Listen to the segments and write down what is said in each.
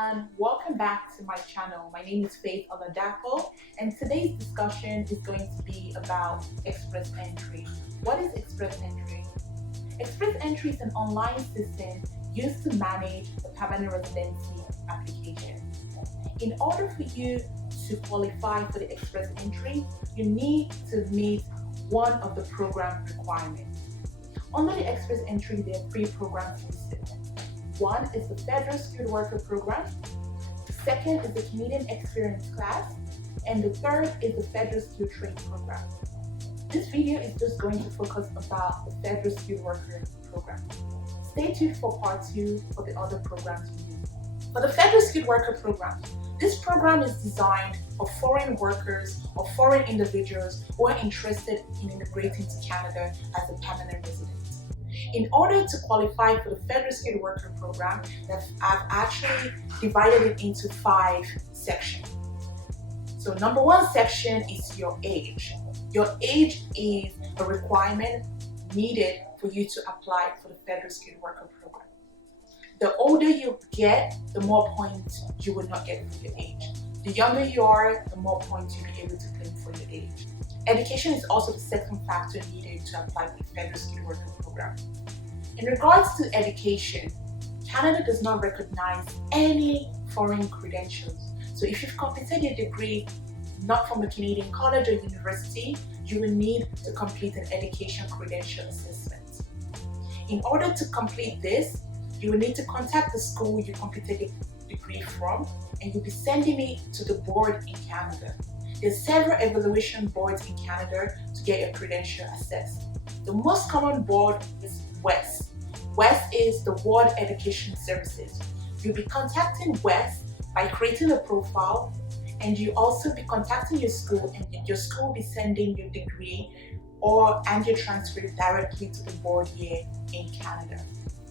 everyone, welcome back to my channel. My name is Faith Oladapo, and today's discussion is going to be about express entry. What is express entry? Express entry is an online system used to manage the permanent residency application. In order for you to qualify for the express entry, you need to meet one of the program requirements. Under the express entry, there are 3 programs listed. One is the Federal Skilled Worker Program, the second is the Canadian Experience Class, and the third is the Federal Skilled Trade Program. This video is just going to focus about the Federal Skilled Worker Program. Stay tuned for part 2 for the other programs we use. For the Federal Skilled Worker Program, this program is designed for foreign workers or foreign individuals who are interested in immigrating to Canada as a permanent resident. In order to qualify for the Federal Skilled Worker Program, I've actually divided it into 5 sections. So number 1 section is your age. Your age is a requirement needed for you to apply for the Federal Skilled Worker Program. The older you get, the more points you will not get for your age. The younger you are, the more points you'll be able to claim for your age. Education is also the second factor needed to apply for the Federal Skilled Worker Program. In regards to education, Canada does not recognize any foreign credentials. So if you've completed your degree not from a Canadian college or university, you will need to complete an education credential assessment. In order to complete this, you will need to contact the school you completed your degree from, and you'll be sending it to the board in Canada. There's several evaluation boards in Canada to get your credential assessed. The most common board is WES. WES is the World Education Services. You'll be contacting WES by creating a profile, and you also be contacting your school, and your school will be sending your degree and your transcript directly to the board here in Canada.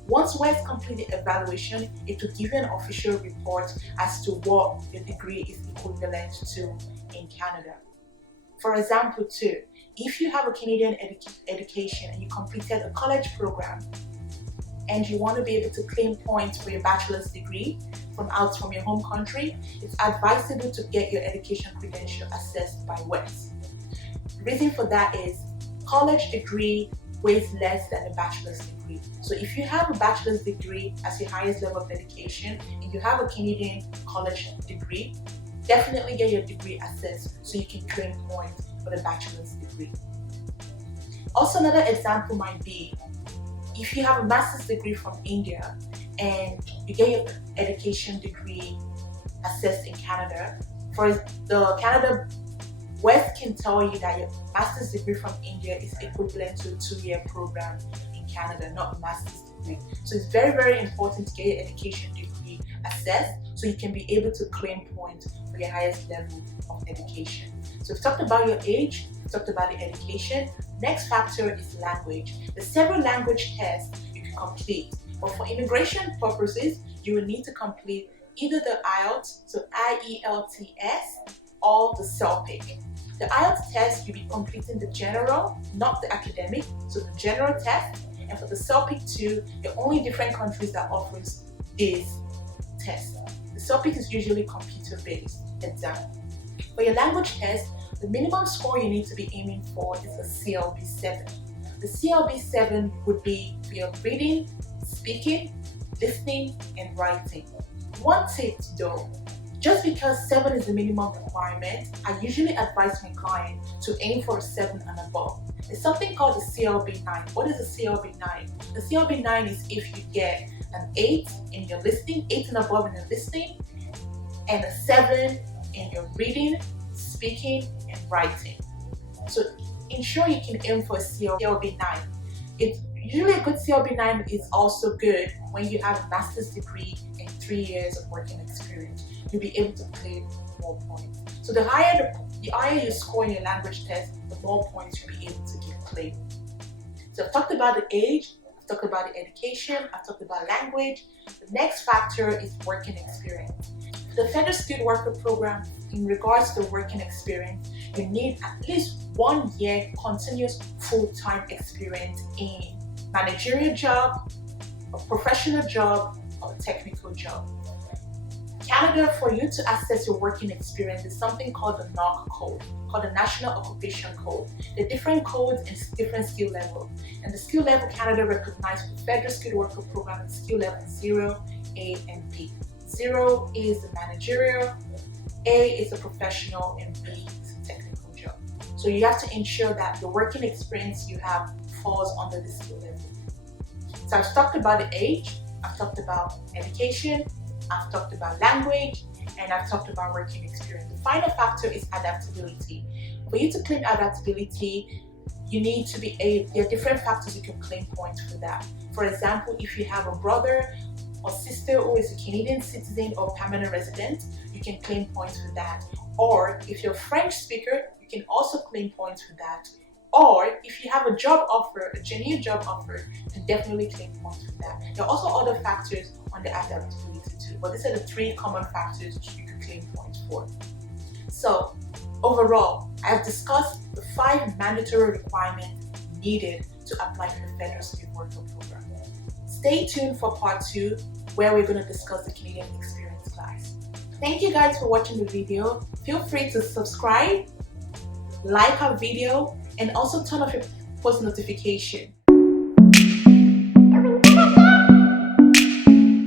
Once WES complete the evaluation, it will give you an official report as to what your degree is equivalent to in Canada. For example, too, if you have a Canadian education and you completed a college program and you want to be able to claim points for your bachelor's degree from your home country, it's advisable to get your education credential assessed by WES. The reason for that is college degree weighs less than a bachelor's degree. So if you have a bachelor's degree as your highest level of education and you have a Canadian college degree, definitely get your degree assessed so you can claim points for the bachelor's degree. Also, another example might be if you have a master's degree from India and you get your education degree assessed in Canada, for the Canada WES can tell you that your master's degree from India is equivalent to a 2-year program in Canada, not a master's degree. So it's very, very important to get your education degree assessed so you can be able to claim points for your highest level of education. So we've talked about your age, we've talked about the education. Next factor is language. There's several language tests you can complete, but for immigration purposes, you will need to complete either the IELTS, so IELTS, or the 𝐶ELPIC. The IELTS test, you'll be completing the general, not the academic, so the general test. And for the 𝐶ELPIC too, the only different countries that offers this test. The 𝐶ELPIC is usually computer-based exam. For your language test, the minimum score you need to be aiming for is a CLB 7. The CLB 7 would be for your reading, speaking, listening, and writing. One tip though, just because 7 is the minimum requirement, I usually advise my client to aim for a 7 and above. There's something called the CLB 9. What is a CLB 9? The CLB 9 is if you get an 8 in your listening, 8 and above in your listening, and a 7 in your reading, speaking, and writing. So ensure you can aim for a CLB 9. It's usually a good CLB 9 is also good when you have a master's degree and 3 years of working experience. You'll be able to claim more points. So the higher you score in your language test, the more points you'll be able to claim. So I've talked about the age, I've talked about the education, I've talked about language. The next factor is working experience. For the Federal Skilled Worker Program, in regards to working experience, you need at least 1 year continuous full-time experience in managerial job, a professional job, or a technical job. Canada, for you to access your working experience, is something called the NOC code, called the National Occupation Code. There are different codes and different skill levels. And the skill level Canada recognized the Federal Skilled Worker Program is skill level 0, A, and B. 0 is the managerial, A is the professional, and B is the technical job. So you have to ensure that the working experience you have falls under the skill level. So I've talked about the age, I've talked about education, I've talked about language, and I've talked about working experience. The final factor is adaptability. For you to claim adaptability, you need to be there are different factors you can claim points for that. For example, if you have a brother or sister who is a Canadian citizen or permanent resident, you can claim points for that. Or if you're a French speaker, you can also claim points for that. Or if you have a job offer, a genuine job offer, you can definitely claim points for that. There are also other factors on the adaptability too, but these are the 3 common factors you can claim points for. So overall, I have discussed the 5 mandatory requirements needed to apply for the Federal Skilled Worker Program. Stay tuned for part 2, where we're going to discuss the Canadian Experience class. Thank you guys for watching the video. Feel free to subscribe, like our video, and also turn off your post notification.